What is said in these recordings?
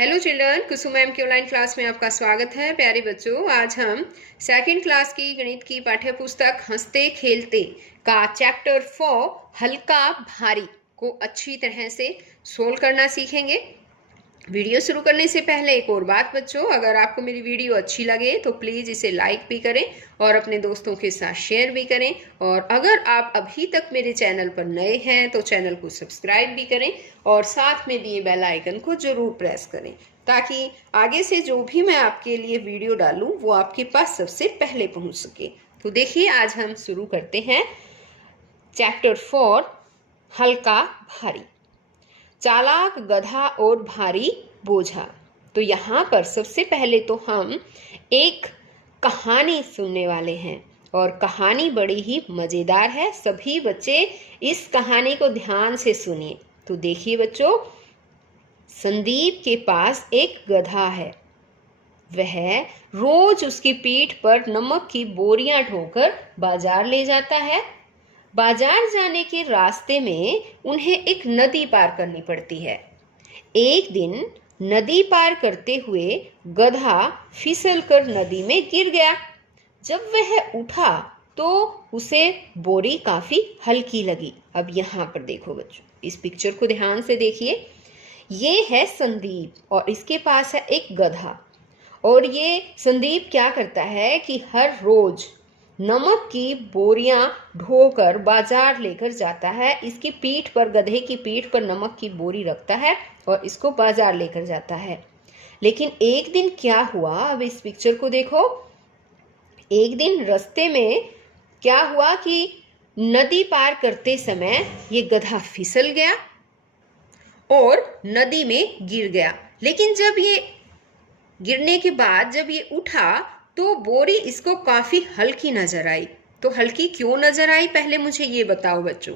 Hello children, कुसुम ma'am की online class में आपका स्वागत है। प्यारे बच्चों, आज हम सेकंड क्लास की गणित की पाठ्य पुस्तक हंसते खेलते का चैप्टर 4 हल्का भारी को अच्छी तरह से सोल्व करना सीखेंगे। वीडियो शुरू करने से पहले एक और बात बच्चों, अगर आपको मेरी वीडियो अच्छी लगे तो प्लीज़ इसे लाइक भी करें और अपने दोस्तों के साथ शेयर भी करें। और अगर आप अभी तक मेरे चैनल पर नए हैं तो चैनल को सब्सक्राइब भी करें और साथ में दिए बेल आइकन को जरूर प्रेस करें, ताकि आगे से जो भी मैं आपके लिए वीडियो डालूं वो आपके पास सबसे पहले पहुंच सके। तो देखिए, आज हम शुरू करते हैं चैप्टर 4 हल्का भारी। चालाक गधा और भारी बोझा। तो यहाँ पर सबसे पहले तो हम एक कहानी सुनने वाले हैं और कहानी बड़ी ही मज़ेदार है। सभी बच्चे इस कहानी को ध्यान से सुनिए। तो देखिए बच्चों, संदीप के पास एक गधा है। वह रोज उसकी पीठ पर नमक की बोरियां ढोकर बाजार ले जाता है। बाजार जाने के रास्ते में उन्हें एक नदी पार करनी पड़ती है। एक दिन नदी पार करते हुए गधा फिसलकर नदी में गिर गया। जब वह उठा तो उसे बोरी काफी हल्की लगी। अब यहाँ पर देखो बच्चों, इस पिक्चर को ध्यान से देखिए। ये है संदीप और इसके पास है एक गधा। और ये संदीप क्या करता है कि हर रोज नमक की बोरियां ढोकर बाजार लेकर जाता है। इसकी पीठ पर, गधे की पीठ पर नमक की बोरी रखता है और इसको बाजार लेकर जाता है। लेकिन एक दिन क्या हुआ, अब इस पिक्चर को देखो। एक दिन रास्ते में क्या हुआ कि नदी पार करते समय ये गधा फिसल गया और नदी में गिर गया। लेकिन जब ये गिरने के बाद जब ये उठा तो बोरी इसको काफी हल्की नजर आई। तो हल्की क्यों नजर आई, पहले मुझे ये बताओ बच्चों।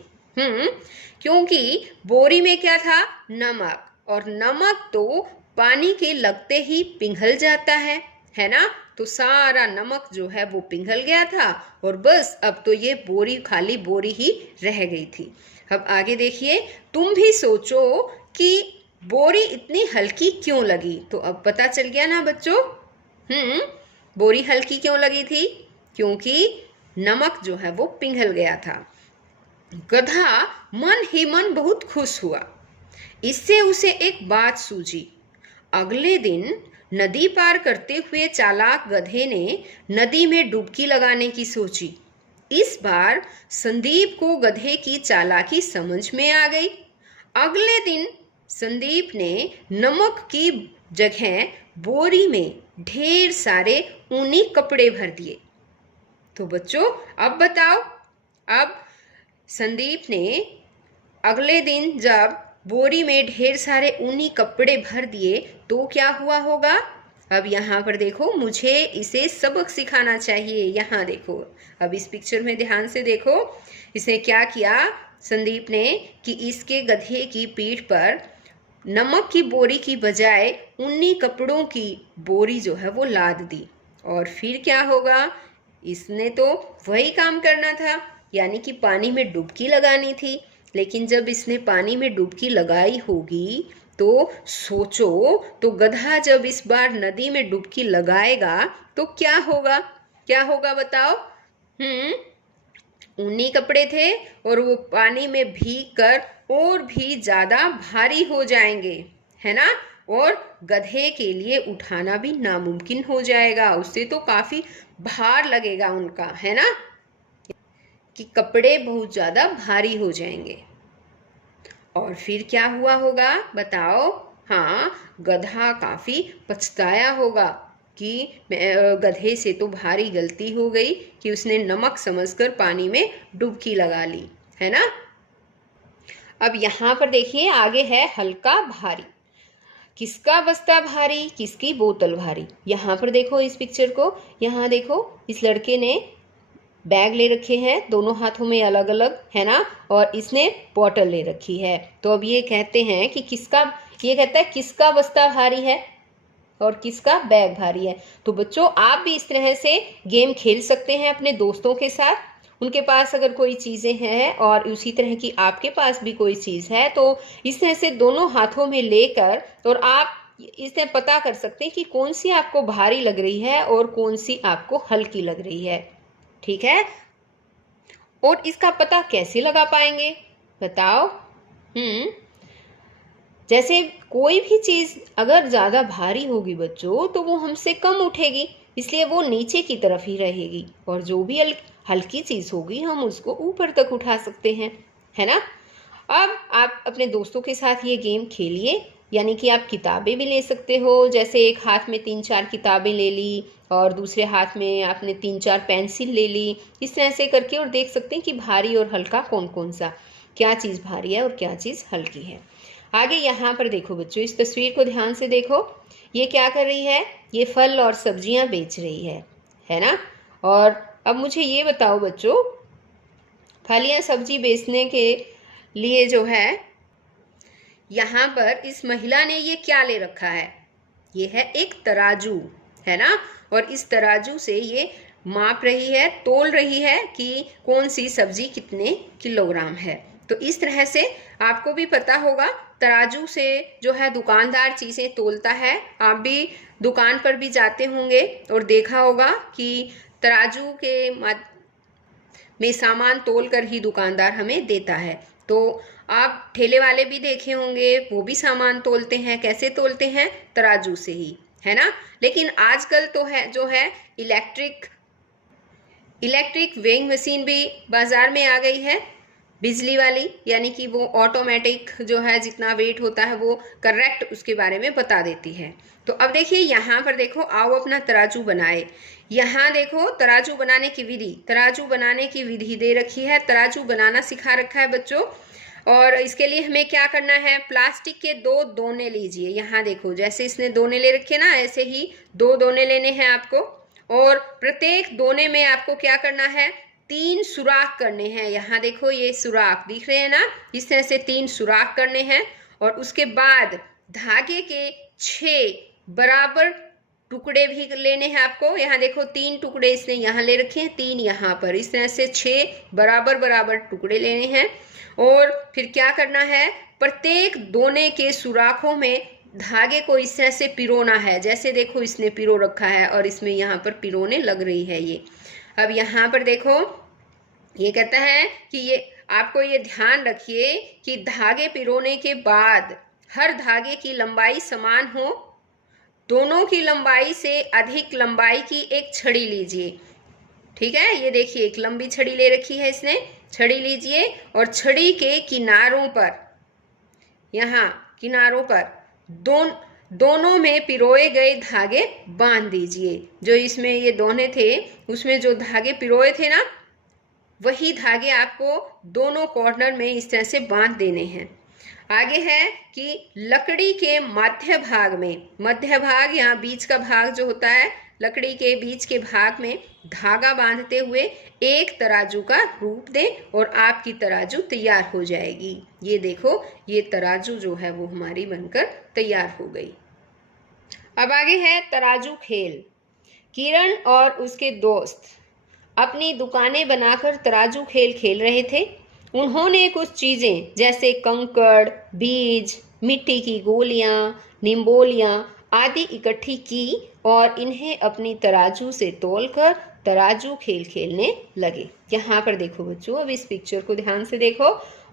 क्योंकि बोरी में क्या था, नमक, और नमक तो पानी के लगते ही पिघल जाता है ना। तो सारा नमक जो है वो पिघल गया था और बस अब तो ये बोरी, खाली बोरी ही रह गई थी। अब आगे देखिए, तुम भी सोचो कि बोरी इतनी हल्की क्यों लगी। तो अब पता चल गया ना बच्चों। बोरी हल्की क्यों लगी थी, क्योंकि नमक जो है वो पिघल गया था। गधा मन ही मन बहुत खुश हुआ। इससे उसे एक बात सूझी। अगले दिन नदी पार करते हुए चालाक गधे ने नदी में डुबकी लगाने की सोची। इस बार संदीप को गधे की चालाकी समझ में आ गई। अगले दिन संदीप ने नमक की जगह बोरी में ढेर सारे ऊनी कपड़े भर दिए। तो बच्चों अब बताओ, अब संदीप ने अगले दिन जब बोरी में ढेर सारे ऊनी कपड़े भर दिए तो क्या हुआ होगा। अब यहाँ पर देखो, मुझे इसे सबक सिखाना चाहिए। यहाँ देखो, अब इस पिक्चर में ध्यान से देखो। इसने क्या किया संदीप ने कि इसके गधे की पीठ पर नमक की बोरी की बजाय ऊनी कपड़ों की बोरी जो है वो लाद दी। और फिर क्या होगा, इसने तो वही काम करना था, यानी कि पानी में डुबकी लगानी थी। लेकिन जब इसने पानी में डुबकी लगाई होगी तो सोचो, तो गधा जब इस बार नदी में डुबकी लगाएगा तो क्या होगा, क्या होगा बताओ। ऊनी कपड़े थे और वो पानी में भीग कर और भी ज्यादा भारी हो जाएंगे, है ना। और गधे के लिए उठाना भी नामुमकिन हो जाएगा। उससे तो काफी भार लगेगा उनका, है ना, कि कपड़े बहुत ज्यादा भारी हो जाएंगे। और फिर क्या हुआ होगा बताओ। हाँ, गधा काफी पछताया होगा कि गधे से तो भारी गलती हो गई कि उसने नमक समझकर पानी में डुबकी लगा ली, है ना। अब यहाँ पर देखिए, आगे है हल्का भारी। किसका बस्ता भारी, किसकी बोतल भारी। यहाँ पर देखो इस पिक्चर को, यहाँ देखो, इस लड़के ने बैग ले रखे हैं, दोनों हाथों में अलग अलग, है ना, और इसने बोतल ले रखी है। तो अब ये कहते हैं कि किसका, ये कहता है किसका बस्ता भारी है और किसका बैग भारी है। तो बच्चों, आप भी इस तरह से गेम खेल सकते हैं अपने दोस्तों के साथ। उनके पास अगर कोई चीज़ें हैं और उसी तरह की आपके पास भी कोई चीज़ है तो इस तरह से दोनों हाथों में लेकर और आप इससे पता कर सकते हैं कि कौन सी आपको भारी लग रही है और कौन सी आपको हल्की लग रही है। ठीक है, और इसका पता कैसे लगा पाएंगे बताओ? जैसे कोई भी चीज अगर ज्यादा भारी होगी बच्चों तो वो हमसे कम उठेगी, इसलिए वो नीचे की तरफ ही रहेगी, और जो भी हल्की चीज होगी हम उसको ऊपर तक उठा सकते हैं, है ना। अब आप अपने दोस्तों के साथ ये गेम खेलिए, यानी कि आप किताबें भी ले सकते हो, जैसे एक हाथ में 3-4 किताबें ले ली और दूसरे हाथ में आपने 3-4 पेंसिल ले ली, इस तरह से करके, और देख सकते हैं कि भारी और हल्का कौन कौन सा, क्या चीज़ भारी है और क्या चीज़ हल्की है। आगे यहाँ पर देखो बच्चों, इस तस्वीर को ध्यान से देखो, ये क्या कर रही है? ये फल और सब्जियां बेच रही है ना। और अब मुझे ये बताओ बच्चों, फल या सब्जी बेचने के लिए जो है यहाँ पर इस महिला ने ये क्या ले रखा है? ये है एक तराजू, है ना। और इस तराजू से ये माप रही है, तोल रही है कि कौन सी सब्जी कितने किलोग्राम है। तो इस तरह से आपको भी पता होगा, तराजू से जो है दुकानदार चीज़ें तोलता है। आप भी दुकान पर भी जाते होंगे और देखा होगा कि तराजू के में सामान तोल कर ही दुकानदार हमें देता है। तो आप ठेले वाले भी देखे होंगे, वो भी सामान तोलते हैं। कैसे तोलते हैं? तराजू से ही, है ना। लेकिन आजकल तो है जो है इलेक्ट्रिक वेइंग मशीन भी बाजार में आ गई है, बिजली वाली, यानी कि वो ऑटोमेटिक जो है जितना वेट होता है वो करेक्ट उसके बारे में बता देती है। तो अब देखिए यहाँ पर देखो, आओ अपना तराजू बनाए। यहाँ देखो तराजू बनाने की विधि, तराजू बनाने की विधि दे रखी है, तराजू बनाना सिखा रखा है बच्चों। और इसके लिए हमें क्या करना है? प्लास्टिक के 2 दोने लीजिए। यहाँ देखो, जैसे इसने दोने ले रखे ना, ऐसे ही 2 दोने लेने हैं आपको, और प्रत्येक दोने में आपको क्या करना है? 3 सुराख करने हैं। यहाँ देखो ये सुराख दिख रहे हैं ना, इस तरह से 3 सुराख करने हैं। और उसके बाद धागे के 6 बराबर टुकड़े भी लेने हैं आपको। यहाँ देखो 3 टुकड़े इसने यहाँ ले रखे हैं, 3 यहाँ पर, इस तरह से 6 बराबर बराबर टुकड़े लेने हैं। और फिर क्या करना है? प्रत्येक दोने के सुराखों में धागे को इस तरह से पिरोना है। जैसे देखो इसने पिरो रखा है और इसमें यहाँ पर पिरोने लग रही है ये। अब यहाँ पर देखो ये कहता है कि ये आपको ये ध्यान रखिए कि धागे पिरोने के बाद हर धागे की लंबाई समान हो। दोनों की लंबाई से अधिक लंबाई की एक छड़ी लीजिए। ठीक है, ये देखिए एक लंबी छड़ी ले रखी है इसने, छड़ी लीजिए और छड़ी के किनारों पर, यहाँ किनारों पर दोनों में पिरोए गए धागे बांध दीजिए। जो इसमें ये दोने थे उसमें जो धागे पिरोए थे ना, वही धागे आपको दोनों कॉर्नर में इस तरह से बांध देने हैं। आगे है कि लकड़ी के मध्य भाग में, मध्य भाग यहाँ बीच का भाग जो होता है, लकड़ी के बीच के भाग में धागा बांधते हुए एक तराजू का रूप दें और आपकी तराजू तैयार हो जाएगी। ये देखो ये तराजू जो है वो हमारी बनकर तैयार हो गई। अब आगे है तराजू खेल। किरण और उसके दोस्त अपनी दुकानें बनाकर तराजू खेल खेल रहे थे। उन्होंने कुछ चीज़ें जैसे कंकड़, बीज, मिट्टी की गोलियां, निम्बोलियां आदि इकट्ठी की और इन्हें अपनी तराजू से तौलकर तराजू खेल खेलने लगे। यहाँ पर देखो बच्चों, अब इस पिक्चर को ध्यान से देखो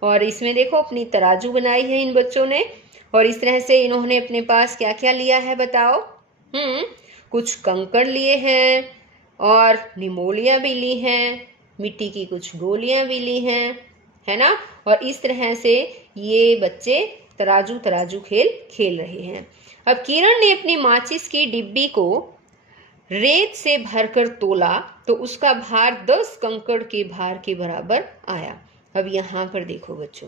और इसमें देखो अपनी तराजू बनाई है इन बच्चों ने, और इस तरह से इन्होंने अपने पास क्या क्या लिया है बताओ? कुछ कंकड़ लिए हैं और निमोलियाँ भी ली हैं, मिट्टी की कुछ गोलियाँ भी ली हैं, है ना। और इस तरह से ये बच्चे तराजू खेल खेल रहे हैं। अब किरण ने अपनी माचिस की डिब्बी को रेत से भरकर तोला तो उसका भार 10 कंकड़ के भार के बराबर आया। अब यहाँ पर देखो बच्चों,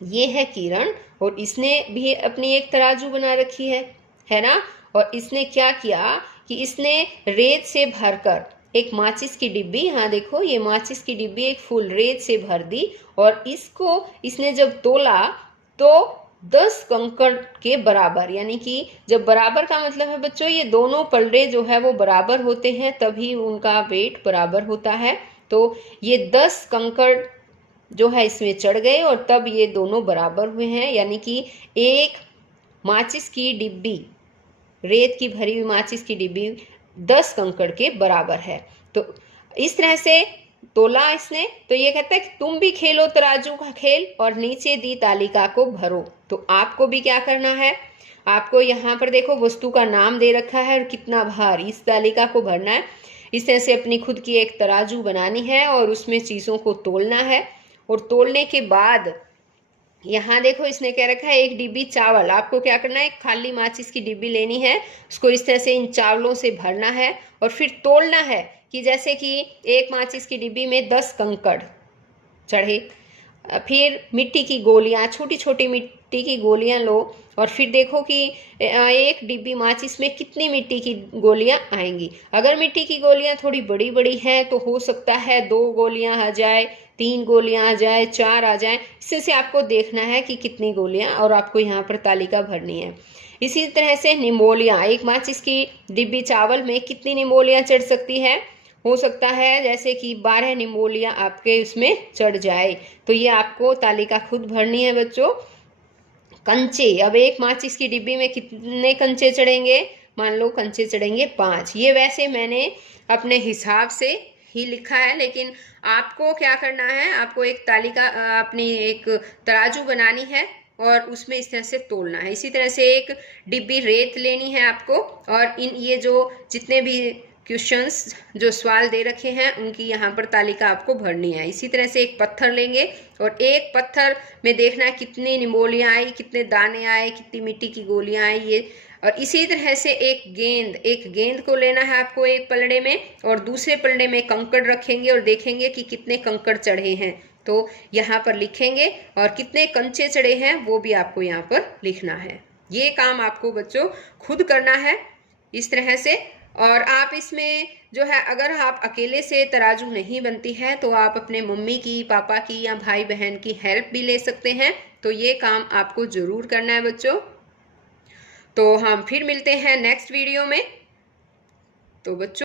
ये है किरण और इसने भी अपनी एक तराजू बना रखी है ना। और इसने क्या किया कि इसने रेत से भरकर एक माचिस की डिब्बी, यहाँ देखो ये माचिस की डिब्बी एक फुल रेत से भर दी और इसको इसने जब तोला तो 10 कंकड़ के बराबर, यानी कि जब बराबर का मतलब है बच्चों ये दोनों पलड़े जो है वो बराबर होते हैं तभी उनका वेट बराबर होता है। तो ये 10 कंकड़ जो है इसमें चढ़ गए और तब ये दोनों बराबर हुए हैं, यानी कि एक माचिस की डिब्बी, रेत की भरी हुई माचिस की डिब्बी 10 कंकड़ के बराबर है। तो इस तरह से तोला इसने। तो ये कहता है कि तुम भी खेलो तराजू का खेल और नीचे दी तालिका को भरो। तो आपको भी क्या करना है, आपको यहाँ पर देखो वस्तु का नाम दे रखा है और कितना भार, इस तालिका को भरना है। इस तरह से अपनी खुद की एक तराजू बनानी है और उसमें चीज़ों को तोलना है। और तोलने के बाद यहाँ देखो इसने क्या रखा है, एक डिब्बी चावल। आपको क्या करना है, एक खाली माचिस की डिब्बी लेनी है, उसको इस तरह से इन चावलों से भरना है और फिर तोलना है कि जैसे कि एक माचिस की डिब्बी में 10 कंकड़ चढ़े। फिर मिट्टी की गोलियां, छोटी छोटी मिट्टी की गोलियां लो और फिर देखो कि एक डिब्बी माचिस में कितनी मिट्टी की गोलियां आएंगी। अगर मिट्टी की गोलियां थोड़ी बड़ी बड़ी हैं तो हो सकता है 2 गोलियां आ जाए, 3 गोलियां आ जाए, 4 आ जाए। इससे आपको देखना है कि कितनी गोलियां, और आपको यहाँ पर तालिका भरनी है। इसी तरह से निमोलियां, एक माचिस की डिब्बी चावल में कितनी निमोलियां चढ़ सकती है, हो सकता है जैसे कि 12 निमोलियां आपके उसमें चढ़ जाए। तो ये आपको तालिका खुद भरनी है बच्चों। कंचे, अब एक माचिस की डिब्बी में कितने कंचे चढ़ेंगे, मान लो कंचे चढ़ेंगे 5। ये वैसे मैंने अपने हिसाब से ही लिखा है, लेकिन आपको क्या करना है, आपको एक तालिका अपनी एक तराजू बनानी है और उसमें इस तरह से तोलना है। इसी तरह से एक डिब्बी रेत लेनी है आपको, और इन ये जो जितने भी क्वेश्चंस जो सवाल दे रखे हैं उनकी यहाँ पर तालिका आपको भरनी है। इसी तरह से एक पत्थर लेंगे और एक पत्थर में देखना है कितनी निमोलियाँ आई, कितने दाने आए, कितनी मिट्टी की गोलियाँ आई ये। और इसी तरह से एक गेंद को लेना है आपको एक पलड़े में, और दूसरे पलड़े में कंकड़ रखेंगे और देखेंगे कि कितने कंकड़ चढ़े हैं। तो यहाँ पर लिखेंगे, और कितने कंचे चढ़े हैं वो भी आपको यहाँ पर लिखना है। ये काम आपको बच्चों खुद करना है इस तरह से। और आप इसमें जो है, अगर आप अकेले से तराजू नहीं बनती है तो आप अपने मम्मी की, पापा की या भाई बहन की हेल्प भी ले सकते हैं। तो ये काम आपको ज़रूर करना है बच्चों। तो हम फिर मिलते हैं नेक्स्ट वीडियो में। तो बच्चों